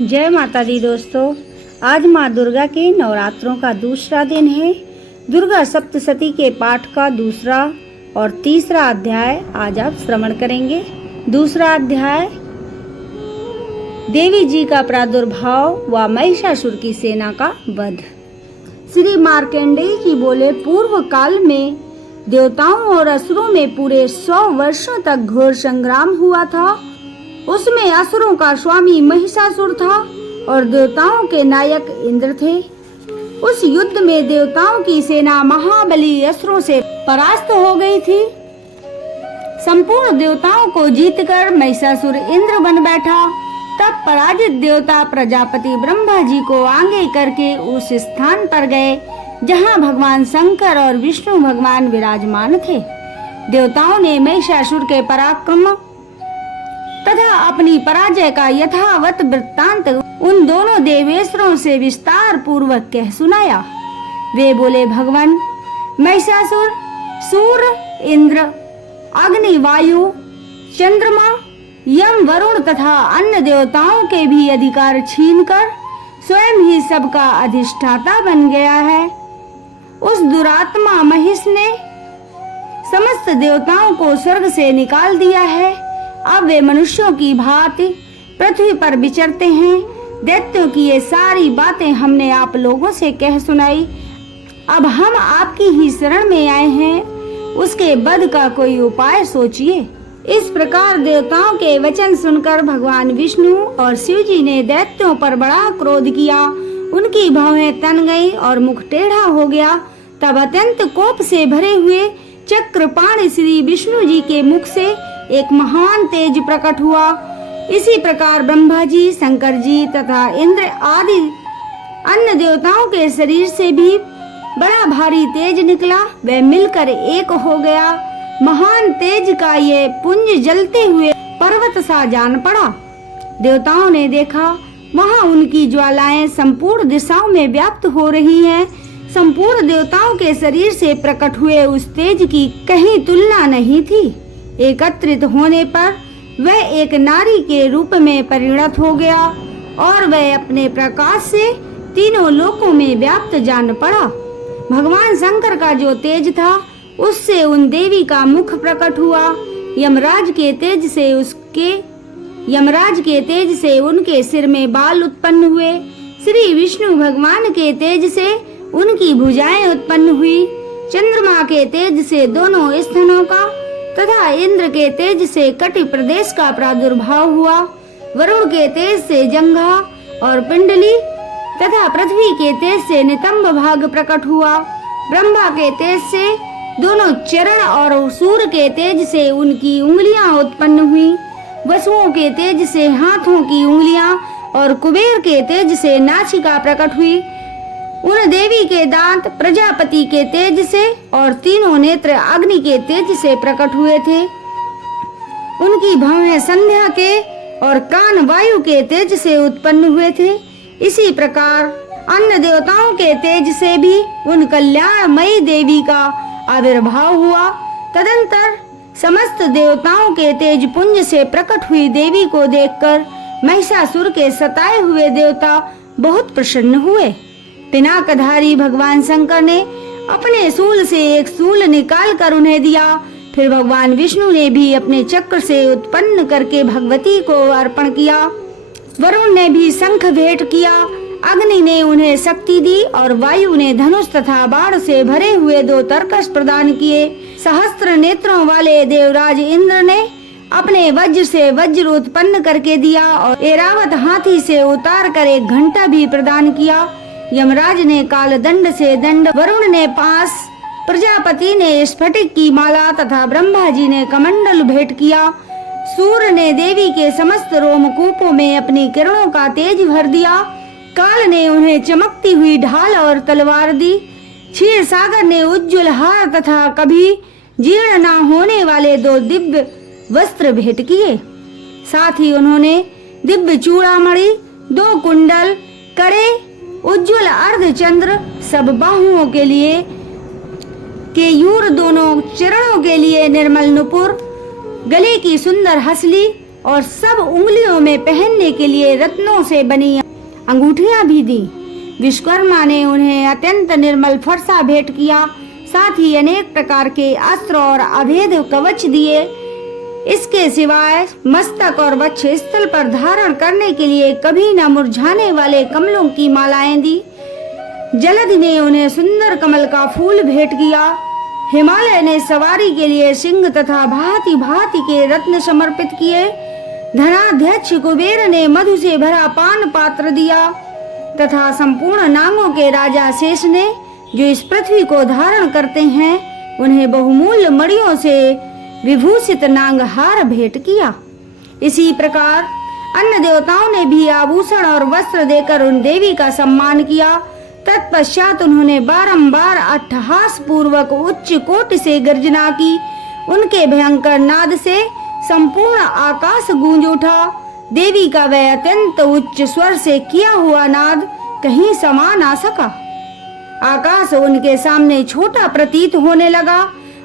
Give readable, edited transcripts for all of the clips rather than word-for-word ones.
जय माता दी दोस्तों, आज माँ दुर्गा के नवरात्रों का दूसरा दिन है। दुर्गा सप्तशती के पाठ का दूसरा और तीसरा अध्याय आज आप श्रवण करेंगे। दूसरा अध्याय देवी जी का प्रादुर्भाव व महिषासुर की सेना का वध। श्री मार्कंडेय जी बोले, पूर्व काल में देवताओं और असुरों में पूरे 100 वर्षों तक घोर संग्राम हुआ था। उसमें असुरों का स्वामी महिषासुर था और देवताओं के नायक इंद्र थे। उस युद्ध में देवताओं की सेना महाबली असुरों से परास्त हो गई थी। संपूर्ण देवताओं को जीतकर महिषासुर इंद्र बन बैठा। तब पराजित देवता प्रजापति ब्रह्मा जी को आगे करके उस स्थान पर गए जहां भगवान शंकर और विष्णु भगवान विराजमान थे। देवताओं ने महिषासुर के पराक्रम तथा अपनी पराजय का यथावत वृत्तांत उन दोनों देवेश्वरों से विस्तार पूर्वक कह सुनाया। वे बोले, भगवान महिषासुर सूर्य, इंद्र, अग्नि, वायु, चंद्रमा, यम, वरुण तथा अन्य देवताओं के भी अधिकार छीनकर स्वयं ही सबका अधिष्ठाता बन गया है। उस दुरात्मा महिष ने समस्त देवताओं को स्वर्ग से निकाल दिया है। अब वे मनुष्यों की भांति पृथ्वी पर विचरते हैं। दैत्यों की ये सारी बातें हमने आप लोगों से कह सुनाई। अब हम आपकी ही शरण में आए हैं, उसके वध का कोई उपाय सोचिए। इस प्रकार देवताओं के वचन सुनकर भगवान विष्णु और शिव जी ने दैत्यों पर बड़ा क्रोध किया। उनकी भौहें तन गई और मुख टेढ़ा हो गया। तब अत्यंत कोप से भरे हुए चक्रपाणि श्री विष्णु जी के मुख से एक महान तेज प्रकट हुआ। इसी प्रकार ब्रह्मा जी, शंकर जी तथा इंद्र आदि अन्य देवताओं के शरीर से भी बड़ा भारी तेज निकला। वह मिलकर एक हो गया। महान तेज का ये पुंज जलते हुए पर्वत सा जान पड़ा। देवताओं ने देखा वहां उनकी ज्वालाएं संपूर्ण दिशाओं में व्याप्त हो रही हैं। संपूर्ण देवताओं के शरीर से प्रकट हुए उस तेज की कहीं तुलना नहीं थी। एकत्रित होने पर वह एक नारी के रूप में परिणत हो गया और वह अपने प्रकाश से तीनों लोकों में व्याप्त जान पड़ा। भगवान शंकर का जो तेज था उससे उन देवी का मुख प्रकट हुआ। यमराज के तेज से उनके सिर में बाल उत्पन्न हुए। श्री विष्णु भगवान के तेज से उनकी भुजाएं उत्पन्न हुई। चंद्रमा के तेज से दोनों स्तनों का तथा इंद्र के तेज से कटि प्रदेश का प्रादुर्भाव हुआ। वरुण के तेज से जंघा और पिंडली तथा पृथ्वी के तेज से नितंब भाग प्रकट हुआ। ब्रह्मा के तेज से दोनों चरण और सूर्य के तेज से उनकी उंगलियां उत्पन्न हुई। वसुओं के तेज से हाथों की उंगलियां और कुबेर के तेज से नासिका प्रकट हुई। उन देवी के दांत प्रजापति के तेज से और तीनों नेत्र अग्नि के तेज से प्रकट हुए थे। उनकी भौहें संध्या के और कान वायु के तेज से उत्पन्न हुए थे। इसी प्रकार अन्य देवताओं के तेज से भी उन कल्याणमयी देवी का आविर्भाव हुआ। तदंतर समस्त देवताओं के तेज पुंज से प्रकट हुई देवी को देखकर महिषासुर के सताए हुए देवता बहुत प्रसन्न हुए। पिनाकधारी भगवान शंकर ने अपने शूल से एक शूल निकाल कर उन्हें दिया। फिर भगवान विष्णु ने भी अपने चक्र से उत्पन्न करके भगवती को अर्पण किया। वरुण ने भी शंख भेंट किया। अग्नि ने उन्हें शक्ति दी और वायु ने धनुष तथा बाण से भरे हुए 2 तरकश प्रदान किए। सहस्त्र नेत्रों वाले देवराज इंद्र ने अपने वज्र से वज्र उत्पन्न करके दिया और ऐरावत हाथी से उतार कर एक घंटा भी प्रदान किया। यमराज ने काल दंड से दंड, वरुण ने पास, प्रजापति ने स्फटिक की माला तथा ब्रह्मा जी ने कमंडल भेंट किया। सूर्य ने देवी के समस्त रोमकूपों में अपनी किरणों का तेज भर दिया। काल ने उन्हें चमकती हुई ढाल और तलवार दी। क्षीर सागर ने उज्ज्वल हार तथा कभी जीर्ण न होने वाले 2 दिव्य वस्त्र भेंट किए। साथ ही उन्होंने दिव्य चूड़ामणि, 2 कुंडल, कड़े, उज्ज्वल अर्धचंद्र, सब बाहुओं के लिए केयूर, दोनों चरणों के लिए निर्मल नुपुर, गले की सुंदर हसली और सब उंगलियों में पहनने के लिए रत्नों से बनी अंगूठियां भी दी। विश्वकर्मा ने उन्हें अत्यंत निर्मल फरसा भेंट किया, साथ ही अनेक प्रकार के अस्त्र और अभेद कवच दिए। इसके सिवाय मस्तक और वक्ष स्थल पर धारण करने के लिए कभी न मुरझाने वाले कमलों की मालाएं दी। जलधि ने उन्हें सुंदर कमल का फूल भेंट किया। हिमालय ने सवारी के लिए सिंह तथा भांति भांति के रत्न समर्पित किए। धनाध्यक्ष कुबेर ने मधु से भरा पान पात्र दिया तथा संपूर्ण नांगों के राजा शेष ने, जो इस पृथ्वी को धारण करते हैं, उन्हें बहुमूल्य मणियों से विभूषित नांगहार भेंट किया। इसी प्रकार अन्य देवताओं ने भी आभूषण और वस्त्र देकर उन देवी का सम्मान किया। तत्पश्चात उन्होंने बारंबार अट्टहास पूर्वक उच्च कोटि से गर्जना की। उनके भयंकर नाद से संपूर्ण आकाश गूंज उठा। देवी का वह अत्यंत उच्च स्वर से किया हुआ नाद कहीं समा ना सका। आकाश उनके सामने छोटा प्रतीत होने लगा।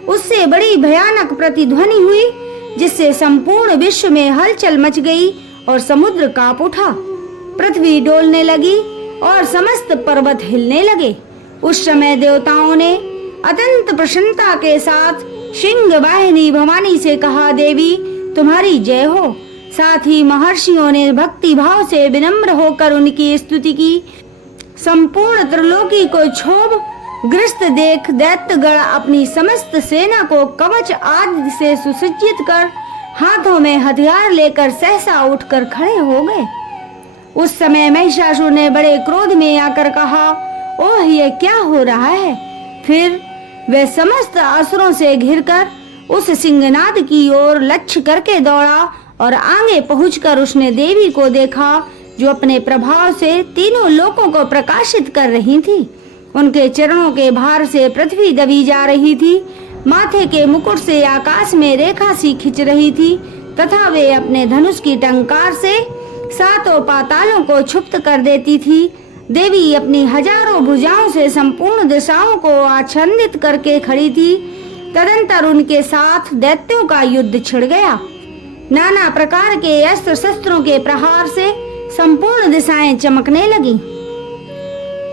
उससे बड़ी भयानक प्रतिध्वनि हुई, जिससे संपूर्ण विश्व में हलचल मच गई और समुद्र कांप उठा। पृथ्वी डोलने लगी और समस्त पर्वत हिलने लगे। उस समय देवताओं ने अत्यंत प्रसन्नता के साथ सिंह वाहिनी भवानी से कहा, देवी तुम्हारी जय हो। साथ ही महर्षियों ने भक्ति भाव से विनम्र होकर उनकी स्तुति की। संपूर्ण त्रिलोकी को क्षोभ ग्रस्त देख दैत्यगण अपनी समस्त सेना को कवच आदि से सुसज्जित कर हाथों में हथियार लेकर सहसा उठकर खड़े हो गए। उस समय महिषासुर ने बड़े क्रोध में आकर कहा, ओह ये क्या हो रहा है। फिर वह समस्त असुरों से घिरकर उस सिंहनाद की ओर लक्ष्य करके दौड़ा और आगे पहुंचकर उसने देवी को देखा, जो अपने प्रभाव से तीनों लोकों को प्रकाशित कर रही थी। उनके चरणों के भार से पृथ्वी दबी जा रही थी। माथे के मुकुट से आकाश में रेखा सी खिंच रही थी तथा वे अपने धनुष की टंकार से सातों पातालों को क्षुब्ध कर देती थी। देवी अपनी हजारों भुजाओं से संपूर्ण दिशाओं को आच्छादित करके खड़ी थी। तदंतर उनके साथ दैत्यों का युद्ध छिड़ गया। नाना प्रकार के अस्त्र शस्त्रों के प्रहार से संपूर्ण दिशाएं चमकने लगी।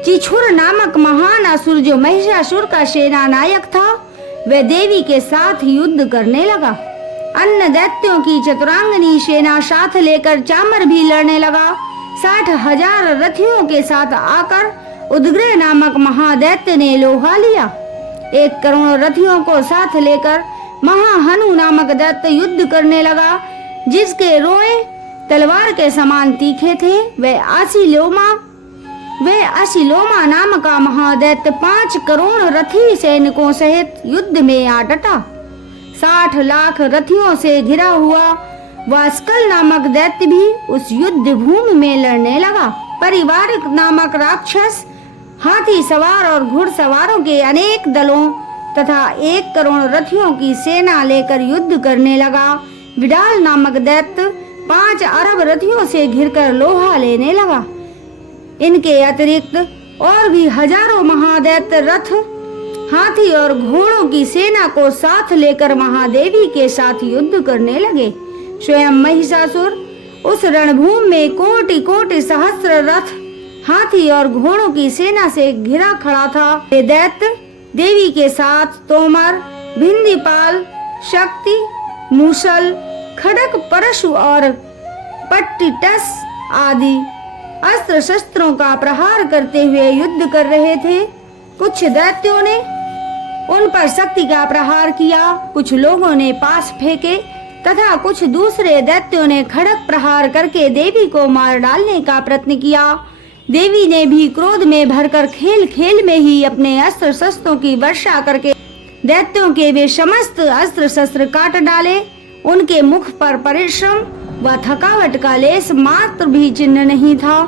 चिछुर नामक महान असुर, जो महिषासुर का सेना नायक था, वह देवी के साथ युद्ध करने लगा। अन्य दैत्यों की चतुरांगनी सेना साथ लेकर चामर भी लड़ने लगा। 60,000 रथियों के साथ आकर उदग्रह नामक महादैत्य ने लोहा लिया। 1 करोड़ रथियों को साथ लेकर महाहनु नामक दैत्य युद्ध करने लगा, जिसके रोए तलवार के समान तीखे थे। वह असिलोमा नाम का महादैत्य 5 करोड़ रथी सैनिकों सहित युद्ध में आ डटा। 60 लाख रथियों से घिरा हुआ वास्कल नामक दैत्य भी उस युद्ध भूमि में लड़ने लगा। परिवारिक नामक राक्षस हाथी सवार और घुड़सवारों के अनेक दलों तथा 1 करोड़ रथियों की सेना लेकर युद्ध करने लगा। विडाल नामक दैत्य 5 अरब रथियों से घिरकर लोहा लेने लगा। इनके अतिरिक्त और भी हजारों महादैत्य रथ, हाथी और घोड़ों की सेना को साथ लेकर महादेवी के साथ युद्ध करने लगे। स्वयं महिषासुर उस रणभूमि में कोटि कोटि सहस्त्र रथ, हाथी और घोड़ों की सेना से घिरा खड़ा था। ये दैत्य देवी के साथ तोमर, भिंदीपाल, शक्ति, मूसल, खड़ग, परशु और पट्टिटस आदि अस्त्र शस्त्रों का प्रहार करते हुए युद्ध कर रहे थे। कुछ दैत्यों ने उन पर शक्ति का प्रहार किया, कुछ लोगों ने पास फेंके तथा कुछ दूसरे दैत्यों ने खड़ग प्रहार करके देवी को मार डालने का प्रयत्न किया। देवी ने भी क्रोध में भरकर खेल खेल में ही अपने अस्त्र शस्त्रों की वर्षा करके दैत्यों के वे समस्त अस्त्र शस्त्र काट डाले। उनके मुख पर परिश्रम व थकावट का लेस मात्र भी चिन्ह नहीं था।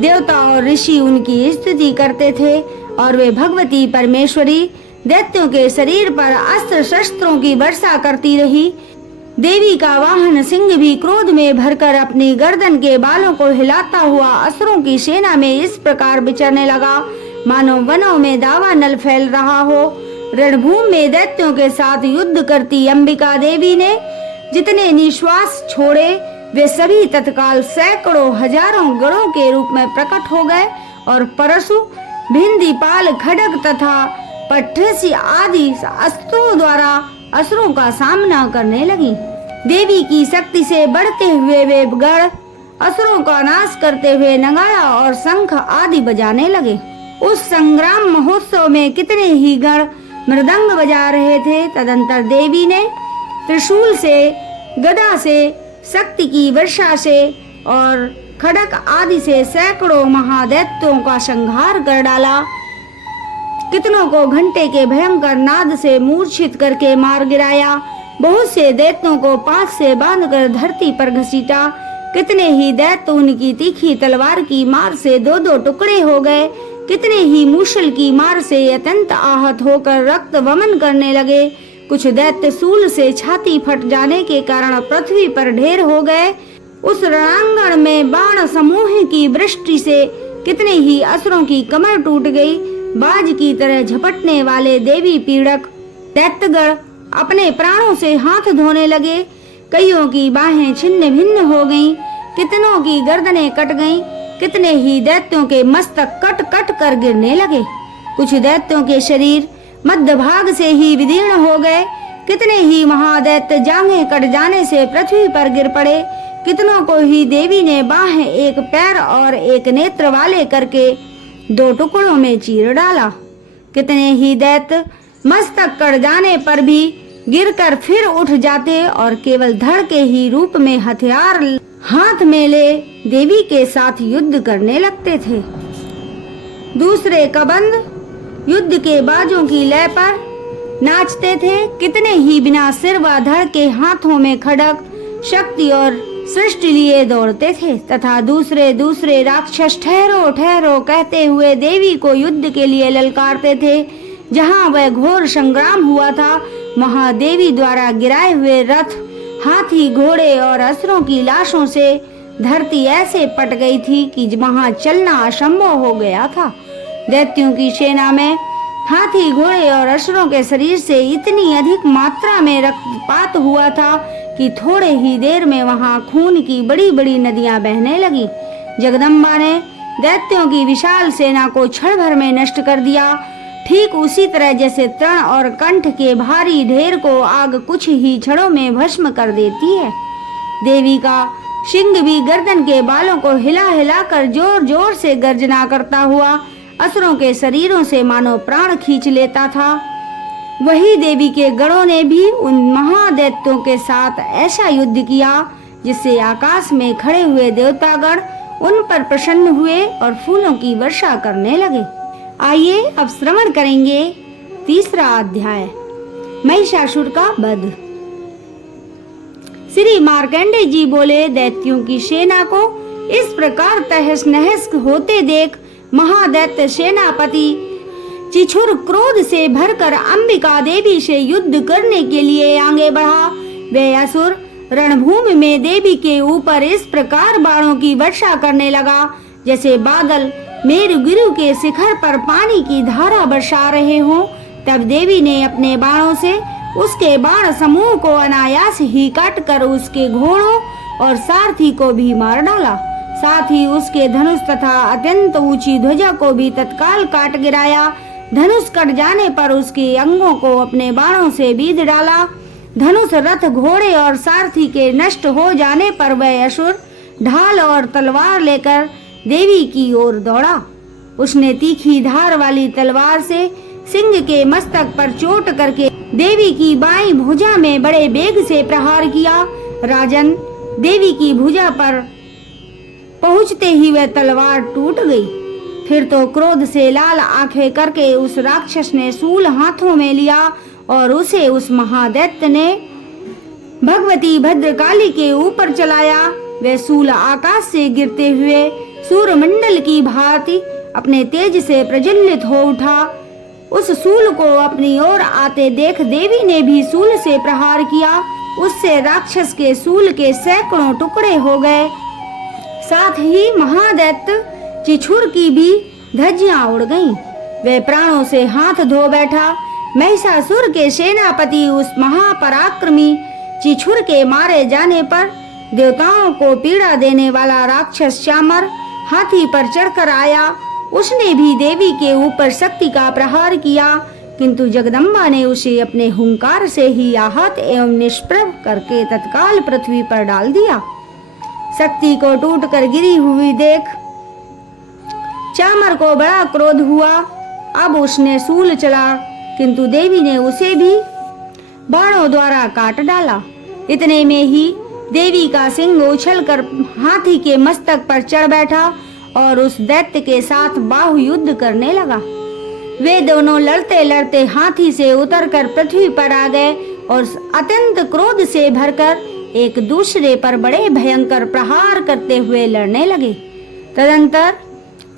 देवता और ऋषि उनकी स्तुति करते थे और वे भगवती परमेश्वरी दैत्यों के शरीर पर अस्त्र शस्त्रों की वर्षा करती रही। देवी का वाहन सिंह भी क्रोध में भरकर अपनी गर्दन के बालों को हिलाता हुआ असुरों की सेना में इस प्रकार विचरने लगा, मानो वनों में दावानल फैल रहा हो। रणभूमि में दैत्यों के साथ युद्ध करती अंबिका देवी ने जितने निश्वास छोड़े वे सभी तत्काल सैकड़ों हजारों गणों के रूप में प्रकट हो गए और परशु, भिंदीपाल, खड्ग तथा पट्टसी आदि अस्त्रों द्वारा असुरों का सामना करने लगी। देवी की शक्ति से बढ़ते हुए वे गण असुरों का नाश करते हुए नगाड़ा और शंख आदि बजाने लगे। उस संग्राम महोत्सव में कितने ही गण मृदंग बजा रहे थे। तदंतर देवी ने त्रिशूल से, गदा से, शक्ति की वर्षा से और खड्ग आदि से सैकड़ों महादैत्यों का संहार कर डाला। कितनों को घंटे के भयंकर नाद से मूर्छित करके मार गिराया। बहुत से दैत्यों को पांख से बांधकर धरती पर घसीटा। कितने ही दैत्य उनकी तीखी तलवार की मार से दो दो टुकड़े हो गए। कितने ही मूसल की मार से अत्यंत आहत होकर रक्त वमन करने लगे। कुछ दैत्य सूल से छाती फट जाने के कारण पृथ्वी पर ढेर हो गए। उस रणांगण में बाण समूह की वृष्टि से कितने ही असुरों की कमर टूट गई। बाज की तरह झपटने वाले देवी पीड़क दैत्यगण अपने प्राणों से हाथ धोने लगे। कईयों की बाहें छिन्न भिन्न हो गईं, कितनों की गर्दनें कट गईं। कितने ही दैत्यों के मस्तक कट कट कर गिरने लगे। कुछ दैत्यों के शरीर मध्य भाग से ही विदीर्ण हो गए। कितने ही महादैत्य जांघें कट जाने से पृथ्वी पर गिर पड़े। कितनों को ही देवी ने बाहें, एक पैर और एक नेत्र वाले करके दो टुकड़ों में चीर डाला। कितने ही दैत्य मस्तक कट जाने पर भी गिरकर फिर उठ जाते और केवल धड़ के ही रूप में हथियार हाथ में ले देवी के साथ युद्ध करने लगते थे। दूसरे कबंध युद्ध के बाजों की लय पर नाचते थे। कितने ही बिना सिर व धड़ के हाथों में खड्ग, शक्ति और सृष्टि लिए दौड़ते थे तथा दूसरे दूसरे राक्षस ठहरो ठहरो कहते हुए देवी को युद्ध के लिए ललकारते थे। जहाँ वह घोर संग्राम हुआ था वहाँ देवी द्वारा गिराए हुए रथ, हाथी, घोड़े और असुरों की लाशों से धरती ऐसे पट गई थी कि वहाँ चलना असंभव हो गया था। दैत्यों की सेना में हाथी, घोड़े और असुरों के शरीर से इतनी अधिक मात्रा में रक्तपात हुआ था कि थोड़े ही देर में वहाँ खून की बड़ी बड़ी नदियां बहने लगी। जगदम्बा ने दैत्यों की विशाल सेना को क्षण भर में नष्ट कर दिया। ठीक उसी तरह जैसे तृण और कंठ के भारी ढेर को आग कुछ ही क्षणों में भस्म कर देती है। देवी का सिंह भी गर्दन के बालों को हिला हिला कर जोर जोर से गर्जना करता हुआ असुरों के शरीरों से मानो प्राण खींच लेता था। वही देवी के गणों ने भी उन महादैत्यों के साथ ऐसा युद्ध किया जिससे आकाश में खड़े हुए देवतागण उन पर प्रसन्न हुए और फूलों की वर्षा करने लगे। आइए अब श्रवण करेंगे तीसरा अध्याय, महिषासुर का वध। श्री मार्कंडेय जी बोले, दैत्यों की सेना को इस प्रकार तहस नहस होते देख महादैत्य सेनापति चिछुर क्रोध से भरकर अंबिका देवी से युद्ध करने के लिए आगे बढ़ा। वे असुर रणभूमि में देवी के ऊपर इस प्रकार बाणों की वर्षा करने लगा जैसे बादल मेरुगिरी के शिखर पर पानी की धारा बरसा रहे हों। तब देवी ने अपने बाणों से उसके बाण समूह को अनायास ही काटकर उसके घोड़ों और सारथी को भी मार डाला। साथ ही उसके धनुष तथा अत्यंत ऊंची ध्वजा को भी तत्काल काट गिराया। धनुष कट जाने पर उसके अंगों को अपने बाणों से बीध डाला। धनुष, रथ, घोड़े और सारथी के नष्ट हो जाने पर वह असुर ढाल और तलवार लेकर देवी की ओर दौड़ा। उसने तीखी धार वाली तलवार से सिंह के मस्तक पर चोट करके देवी की बाईं भुजा में बड़े वेग से प्रहार किया। राजन, देवी की भुजा पर पहुंचते ही वह तलवार टूट गई। फिर तो क्रोध से लाल आंखें करके उस राक्षस ने सूल हाथों में लिया और उसे उस महादैत्य ने भगवती भद्रकाली के ऊपर चलाया। वह सूल आकाश से गिरते हुए सूर्यमंडल की भांति अपने तेज से प्रज्वलित हो उठा। उस सूल को अपनी ओर आते देख देवी ने भी सूल से प्रहार किया। उससे राक्षस के सूल के सैकड़ों टुकड़े हो गए। साथ ही महादैत्य चिछुर की भी धज्जियां उड़ गईं। वह प्राणों से हाथ धो बैठा। महिषासुर के सेनापति उस महापराक्रमी चिछुर के मारे जाने पर देवताओं को पीड़ा देने वाला राक्षस चामर हाथी पर चढ़कर आया। उसने भी देवी के ऊपर शक्ति का प्रहार किया, किंतु जगदम्बा ने उसे अपने हुंकार से ही आहत एवं निष्प्रभ करके तत्काल पृथ्वी पर डाल दिया। शक्ति को टूटकर गिरी हुई देख चामर को बड़ा क्रोध हुआ। अब उसने शूल चला, किंतु देवी ने उसे भी बाणों द्वारा काट डाला। इतने में ही देवी का सिंह उछलकर हाथी के मस्तक पर चढ़ बैठा और उस दैत्य के साथ बाहु युद्ध करने लगा। वे दोनों लड़ते लड़ते हाथी से उतरकर पृथ्वी पर आ गए और अत्यंत क्रोध से भरकर एक दूसरे पर बड़े भयंकर प्रहार करते हुए लड़ने लगे। तदंतर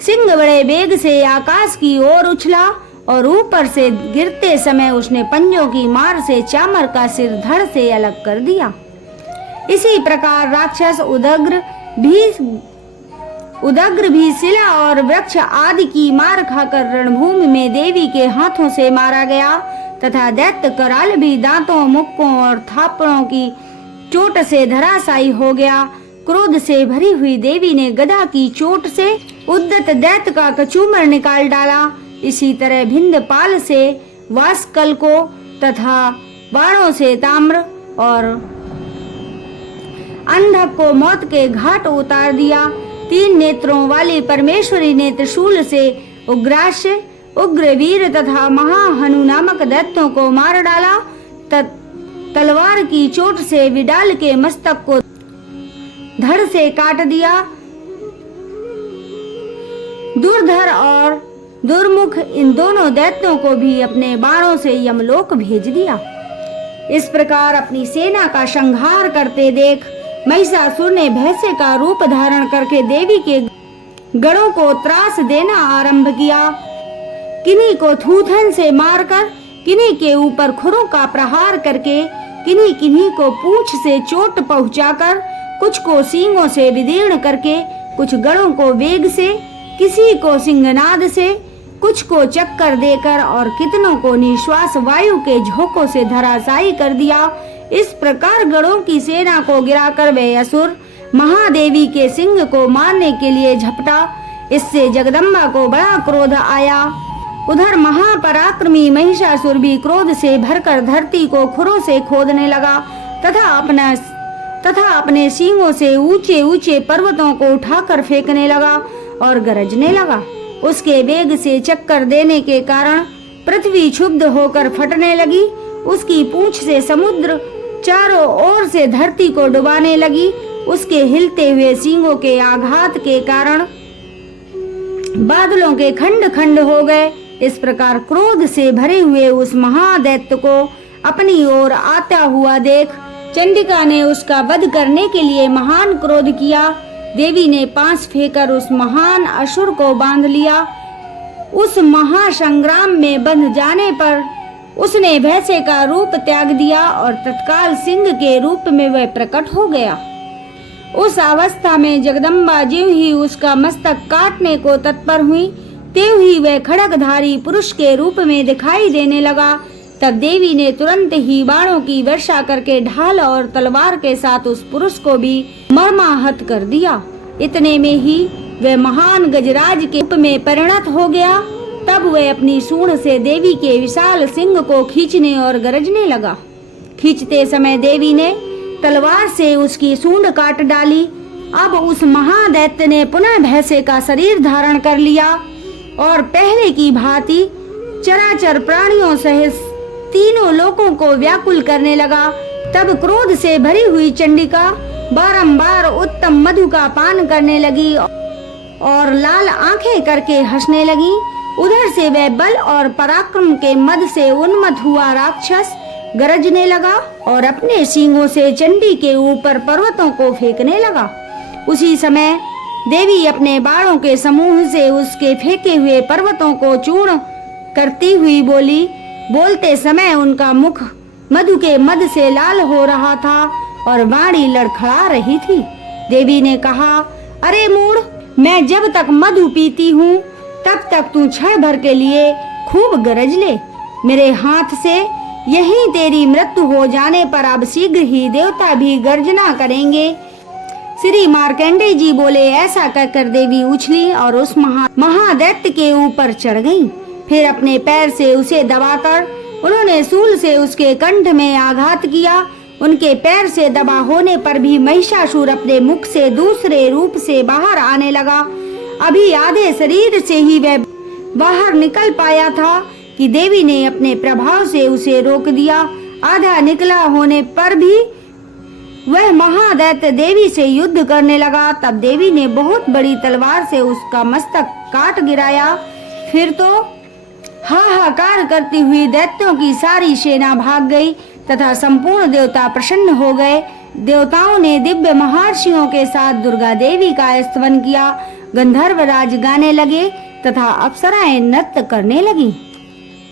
सिंह बड़े वेग से आकाश की ओर उछला और ऊपर से गिरते समय उसने पंजों की मार से चामर का सिर धड़ से अलग कर दिया। इसी प्रकार राक्षस उदग्र भी शिला और वृक्ष आदि की मार खाकर रणभूमि में देवी के हाथों से मारा गया, तथा दैत्य कराल भी दांतों, मुक्कों और थापड़ों की चोट से धराशायी हो गया। क्रोध से भरी हुई देवी ने गदा की चोट से उद्यत दैत्य का कचूमर निकाल डाला। इसी तरह भिंदपाल से वासकल को तथा बाणों से ताम्र और अंधक को मौत के घाट उतार दिया। 3 नेत्रों वाली परमेश्वरी ने त्रिशूल से उग्रास्य, उग्रवीर तथा महाहनु नामक दैत्यों को मार डाला। तलवार की चोट से विडाल के मस्तक को धड़ से काट दिया। दुर्धर और दुर्मुख इन दोनों दैत्यों को भी अपने बाणों से यमलोक भेज दिया। इस प्रकार अपनी सेना का संहार करते देख महिषासुर ने भैंसे का रूप धारण करके देवी के गढ़ों को त्रास देना आरंभ किया। किन्हीं को थूथन से मारकर, किन्हीं के ऊपर खुरों का प्रहार करके, किन्हीं किन्हीं को पूंछ से चोट पहुंचाकर, कुछ को सींगों से विदीर्ण करके, कुछ गढ़ों को वेग से, किसी को सिंहनाद से, कुछ को चक्कर देकर और कितनों को निश्वास वायु के झोंकों से धराशायी कर दिया। इस प्रकार गढ़ों की सेना को गिराकर वे असुर महादेवी के सिंह को मारने के लिए झपटा। इससे जगदम्बा को बड़ा क्रोध आया। उधर महापराक्रमी महिषासुर भी क्रोध से भरकर धरती को खुरों से खोदने लगा तथा अपने सींगों से ऊंचे ऊंचे पर्वतों को उठाकर फेंकने लगा और गरजने लगा। उसके वेग से चक्कर देने के कारण पृथ्वी क्षुब्ध होकर फटने लगी। उसकी पूंछ से समुद्र चारों ओर से धरती को डुबाने लगी। उसके हिलते हुए सींगों के आघात के कारण बादलों के खंड खंड हो गए। इस प्रकार क्रोध से भरे हुए उस महादैत्य को अपनी ओर आता हुआ देख चंडिका ने उसका वध करने के लिए महान क्रोध किया। देवी ने पांस फेंकर उस महान असुर को बांध लिया। उस महासंग्राम में बंध जाने पर उसने भैंसे का रूप त्याग दिया और तत्काल सिंह के रूप में वह प्रकट हो गया। उस अवस्था में जगदम्बा ज्यों ही उसका मस्तक काटने को तत्पर हुई, त्यों ही वह खड्गधारी पुरुष के रूप में दिखाई देने लगा। तब देवी ने तुरंत ही बाणों की वर्षा करके ढाल और तलवार के साथ उस पुरुष को भी मर्माहत कर दिया। इतने में ही वह महान गजराज के रूप में परिणत हो गया। तब वह अपनी सूंड से देवी के विशाल सिंह को खींचने और गरजने लगा। खींचते समय देवी ने तलवार से उसकी सूंड काट डाली। अब उस महादैत्य ने पुनः भैंसे का शरीर धारण कर लिया और पहले की भांति चराचर प्राणियों सहित तीनों लोकों को व्याकुल करने लगा। तब क्रोध से भरी हुई चंडिका बारंबार उत्तम मधु का पान करने लगी और लाल आंखें करके हंसने लगी। उधर से वह बल और पराक्रम के मद से उन्मत्त हुआ राक्षस गरजने लगा और अपने सींगों से चंडी के ऊपर पर्वतों को फेंकने लगा। उसी समय देवी अपने बाणों के समूह से उसके फेंके हुए पर्वतों को चूर्ण करती हुई बोली। बोलते समय उनका मुख मधु के मद से लाल हो रहा था और वाणी लड़खड़ा रही थी। देवी ने कहा, अरे मूढ़, मैं जब तक मधु पीती हूँ तब तक तू क्षण भर के लिए खूब गरज ले। मेरे हाथ से यहीं तेरी मृत्यु हो जाने पर अब शीघ्र ही देवता भी गर्जना करेंगे। श्री मार्कंडेय जी बोले। ऐसा कहकर देवी उछली और उस महादैत्य के ऊपर चढ़ गईं। फिर अपने पैर से उसे दबाकर उन्होंने शूल से उसके कंठ में आघात किया। उनके पैर से दबा होने पर भी महिषासुर अपने मुख से दूसरे रूप से बाहर आने लगा। अभी आधे शरीर से ही वह बाहर निकल पाया था कि देवी ने अपने प्रभाव से उसे रोक दिया। आधा निकला होने पर भी वह महादैत्य देवी से युद्ध करने लगा। तब देवी ने बहुत बड़ी तलवार से उसका मस्तक काट गिराया। फिर तो हाहाकार करती हुई दैत्यों की सारी सेना भाग गई तथा संपूर्ण देवता प्रसन्न हो गए। देवताओं ने दिव्य महर्षियों के साथ दुर्गा देवी का स्तवन किया। गंधर्वराज गाने लगे तथा अप्सराएं नृत्य करने लगी।